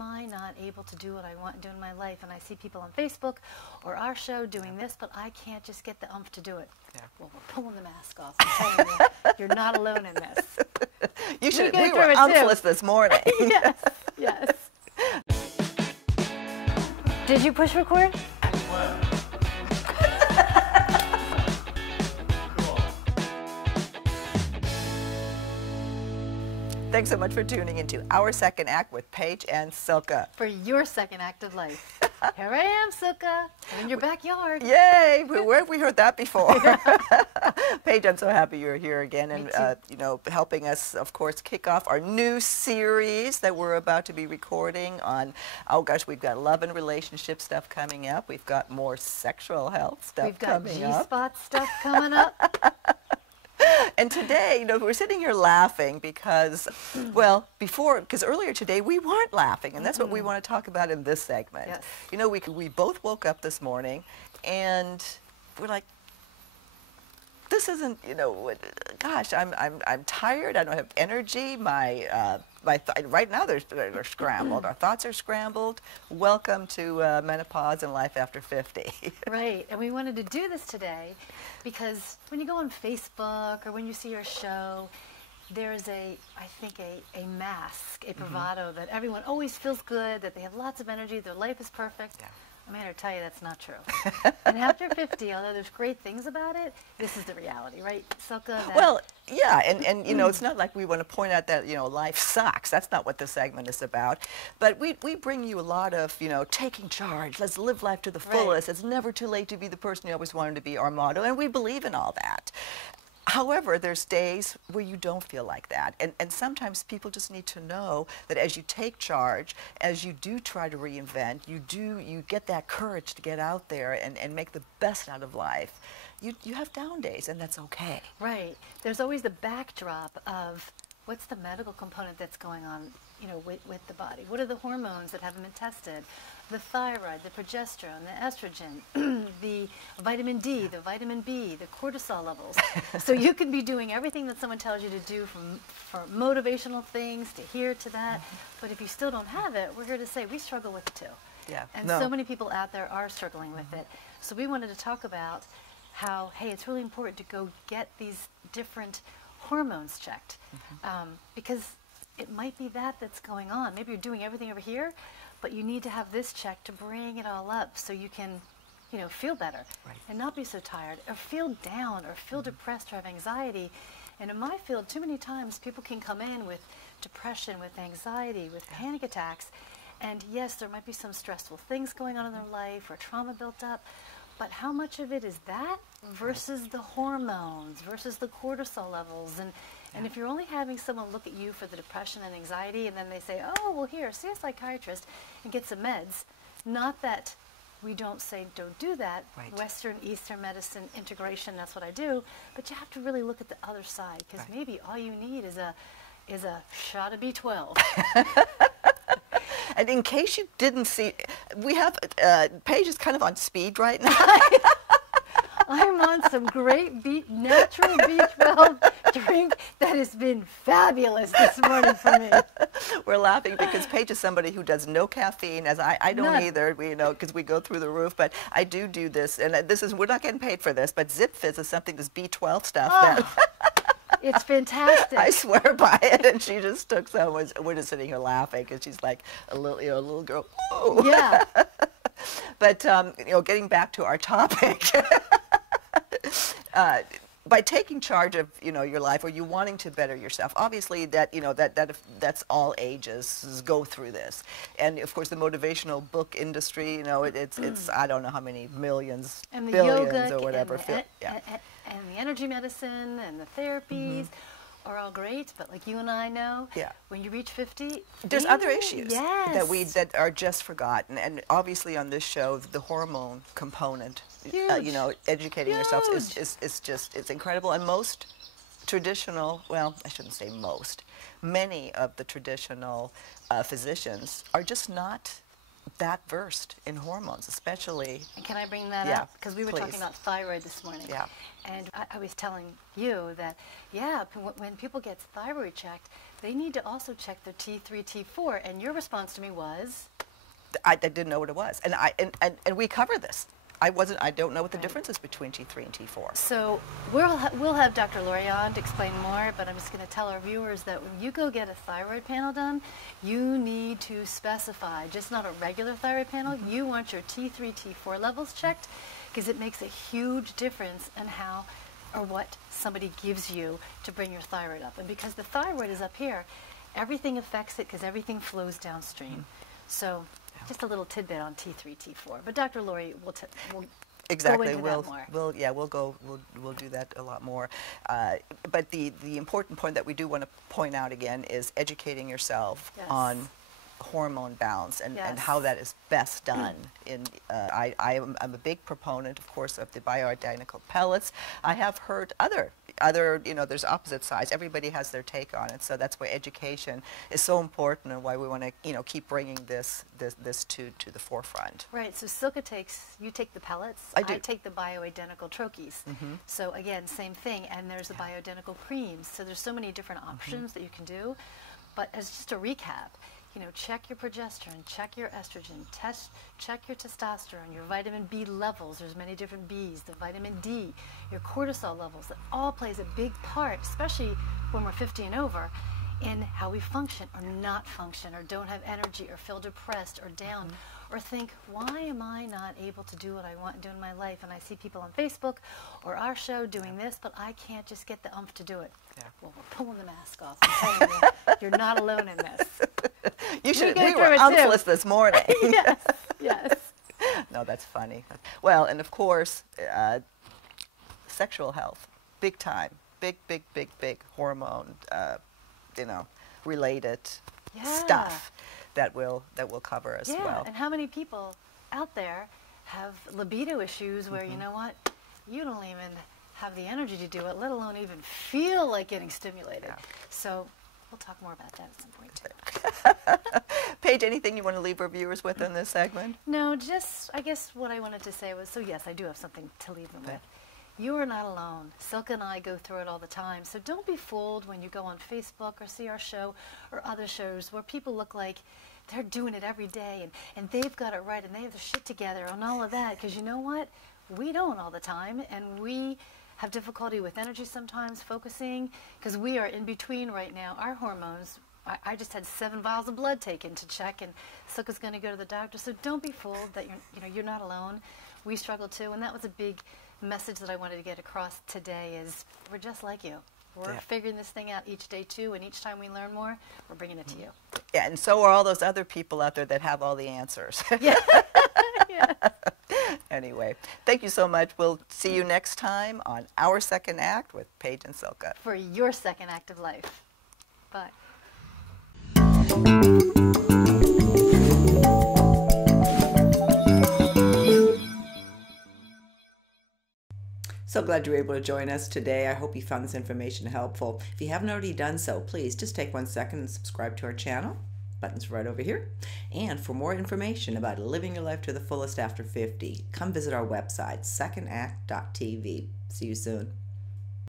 am I not able to do what I want to do in my life? And I see people on Facebook or our show doing this, but I can't just get the oomph to do it. Yeah. Well, we're pulling the mask off. I'm telling you, you're not alone in this. You should. We were umphless this morning. Yes, yes. Did you push record? Thanks so much for tuning into our second act with Paige and Silka. For your second act of life. Here I am, Silka, in your backyard. Yay! Where have we heard that before? Paige, I'm so happy you're here again, and you know, helping us, of course, kick off our new series that we're about to be recording on. Oh gosh, we've got love and relationship stuff coming up. We've got more sexual health stuff coming up. We've got G-spot stuff coming up. And today, you know, we're sitting here laughing because, well, because earlier today we weren't laughing, and that's what we want to talk about in this segment. Yes. You know, we both woke up this morning, and we're like, this isn't, you know, gosh, I'm tired. I don't have energy. Right now they're scrambled. Our thoughts are scrambled. Welcome to menopause and life after 50. Right, and we wanted to do this today because when you go on Facebook or when you see our show, there's I think a mask, a bravado that everyone always feels good, that they have lots of energy, their life is perfect. Yeah. I'm here to tell you that's not true. And after 50, although there's great things about it, this is the reality, right, Silka? Well, yeah, and you know, it's not like we want to point out that, you know, life sucks. That's not what this segment is about. But we bring you a lot of, you know, taking charge. Let's live life to the fullest. Right. It's never too late to be the person you always wanted to be, our motto, and we believe in all that. However, there's days where you don't feel like that, and sometimes people just need to know that as you take charge, as you do try to reinvent, you get that courage to get out there and make the best out of life. You have down days, and that's okay. Right. There's always the backdrop of what's the medical component that's going on, you know, with the body. What are the hormones that haven't been tested? The thyroid, the progesterone, the estrogen, the vitamin D, the vitamin B, the cortisol levels. So you can be doing everything that someone tells you to do, from motivational things to here to that. But if you still don't have it, we're here to say we struggle with it too. Yeah. And so many people out there are struggling with it. So we wanted to talk about how, hey, it's really important to go get these different hormones checked, because it might be that's going on. Maybe you're doing everything over here, but you need to have this check to bring it all up so you can, you know, feel better and not be so tired or feel down or feel depressed or have anxiety. And in my field, too many times people can come in with depression, with anxiety, with panic attacks. And yes, there might be some stressful things going on in their life or trauma built up, but how much of it is that versus the hormones, versus the cortisol levels? And if you're only having someone look at you for the depression and anxiety, and then they say, oh, well, here, see a psychiatrist and get some meds, not that we don't say don't do that. Western, Eastern medicine, integration, that's what I do. But you have to really look at the other side, because maybe all you need is a shot of B12. And in case you didn't see, we have, Paige is kind of on speed right now. I'm on some great natural B12 drink that has been fabulous this morning for me. We're laughing because Paige is somebody who does no caffeine, as I don't either, you know, because we go through the roof. But I do this, and we're not getting paid for this, but Zip Fizz is something, this B12 stuff. It's fantastic. I swear by it, and she just took some. We're just sitting here laughing because she's like a little girl. Whoa. Yeah. But you know, getting back to our topic. By taking charge of, you know, your life, or you wanting to better yourself, obviously that, you know, that's all ages go through this, and of course the motivational book industry, you know, it's I don't know how many millions, and the billions yoga or whatever. And the energy medicine and the therapies are all great, but like you and I know, when you reach 50, there's other issues that are just forgotten, and obviously on this show the hormone component, you know, educating yourself is just, it's incredible. And most traditional, well, I shouldn't say most, many of the traditional physicians are just not that versed in hormones, especially. And can I bring that Yeah, up? Because we were please. talking about thyroid this morning. Yeah. And I was telling you that, yeah, when people get thyroid checked, they need to also check their T3, T4. And your response to me was? I didn't know what it was. And we cover this. I don't know what the difference is between T3 and T4. So we'll have Dr. Lori on to explain more, but I'm just going to tell our viewers that when you go get a thyroid panel done, you need to specify, just not a regular thyroid panel, you want your T3, T4 levels checked, because it makes a huge difference in how or what somebody gives you to bring your thyroid up. And because the thyroid is up here, everything affects it because everything flows downstream. So just a little tidbit on T3, T4. But Dr. Lori will exactly. go into that more. We'll do that a lot more. But the important point that we do want to point out again is educating yourself on hormone balance and how that is best done. I'm a big proponent, of course, of the bioidentical pellets. I have heard other, there's opposite sides. Everybody has their take on it, so that's why education is so important and why we want to, keep bringing this to the forefront. Right. So Silka you take the pellets. I do. I take the bioidentical troches. So again, same thing. And there's the bioidentical creams. So there's so many different options that you can do. But as just a recap, check your progesterone, check your estrogen, check your testosterone, your vitamin B levels. There's many different Bs, the vitamin D, your cortisol levels. That all plays a big part, especially when we're 50 and over, in how we function or not function or don't have energy or feel depressed or down or think, why am I not able to do what I want to do in my life? And I see people on Facebook or our show doing this, but I can't just get the umph to do it. Yeah. Well, we're pulling the mask off. I'm telling you, you're not alone in this. We were umphless this morning. Yes. No, that's funny. Well, and of course, sexual health, big time, big hormone, related stuff that will cover as well. And how many people out there have libido issues where you know what, you don't even have the energy to do it, let alone even feel like getting stimulated. Yeah. So we'll talk more about that at some point too. Paige, anything you want to leave our viewers with in this segment? No, just I guess what I wanted to say was, so yes, I do have something to leave them with. You are not alone. Silke and I go through it all the time. So don't be fooled when you go on Facebook or see our show or other shows where people look like they're doing it every day and they've got it right and they have their shit together and all of that. Because you know what? We don't all the time, and we have difficulty with energy sometimes, focusing, because we are in between right now. Our hormones, I just had 7 vials of blood taken to check, and Silke's going to go to the doctor. So don't be fooled that you're not alone. We struggle too, and that was a big message that I wanted to get across today is we're just like you. We're figuring this thing out each day too, and each time we learn more, we're bringing it to you. Yeah, and so are all those other people out there that have all the answers. Yeah. Anyway, thank you so much. We'll see you next time on Our Second Act with Paige and Silke. For your second act of life. Bye. So glad you were able to join us today. I hope you found this information helpful. If you haven't already done so, please just take 1 second and subscribe to our channel. Button's right over here. And for more information about living your life to the fullest after 50, come visit our website, secondact.tv. See you soon.